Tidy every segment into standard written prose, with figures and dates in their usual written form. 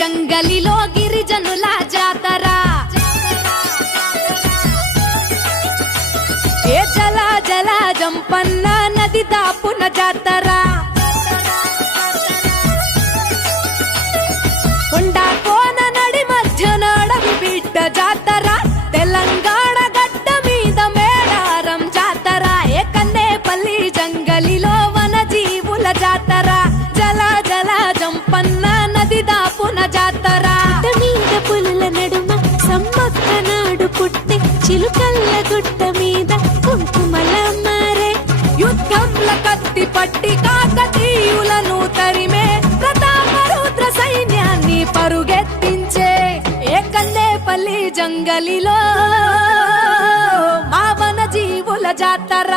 జంగలిలో గిరిజనుల జాతర ఏ జల జల జంపన్న నది దాపున జాతర కొండా కోన నడి మధ్య నడవి బిడ్డ జాతర తెలంగాణ గడ్డ మీద మేడారం జాతర ఏ కన్నేపల్లి జంగలిలో వన జీవుల జాతర జల జల జంపన్న నది దాపున జాతర మీద పులుల నడుమ సమ్మక్క నాడు పుట్టి చిలుకల్ల గుట్ట మీద కుంకుమల మారే యుద్ధంల కత్తి పట్టి కాకతీయులను తరిమే ప్రతాపరుద్ర సైన్యాన్ని పరుగెత్తించే ఏ కన్నేపల్లి జంగలిలో మా వన జీవుల జాతర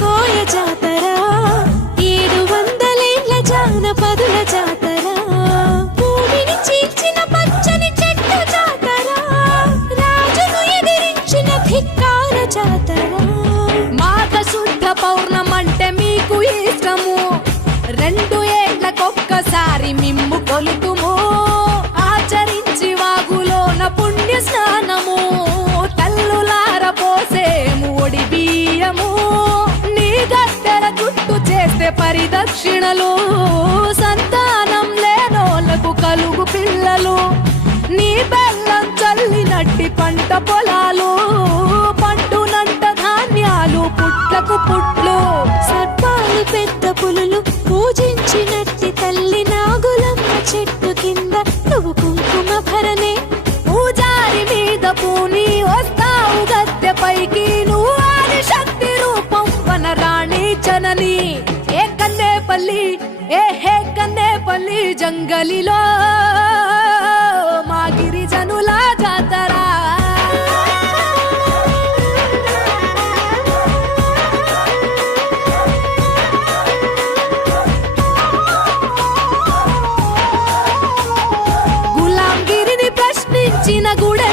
కోయ జాతర 700 జానపదుల జాతర భూమిని చీల్చిన పచ్చని చెట్టు జాతర రాజును ఎదిరించిన ధిక్కార జాతర మాఘ శుద్ధ పౌర్ణమంటే మీకు ఇష్టము 2 ఏళ్లకొక్కసారి మిమ్ము కొలుతుము ఆచరించి వాగులోన పుణ్య స్నానము తల్లులార పోసేము ఒడి బియ్యము గద్దెల చుట్టూ చేస్తే పరిదక్షిణలు సంతానం లేనోళ్లకు కలుగు పిల్లలు నీ బెల్లం చల్లినట్టి పంట పొలాలు పండునంట ధాన్యాలు పుట్లకు పుట్లు సర్పాలు పెద్ద పులులు పూజించినట్టి తల్లి నాగులమ్మ చెట్టు కింద నువ్వు కుంకుమ భరణే పూజారి మీద పూని వస్తావు గద్దె పైకి నువ్వు ఆది శక్తి రూపం వనరాణి జనని ఏ కన్నేపల్లి హే కన్నేపల్లి జంగలిలో మా గిరిజనుల జాతర గులాంగిరిని ప్రశ్నించిన గుడే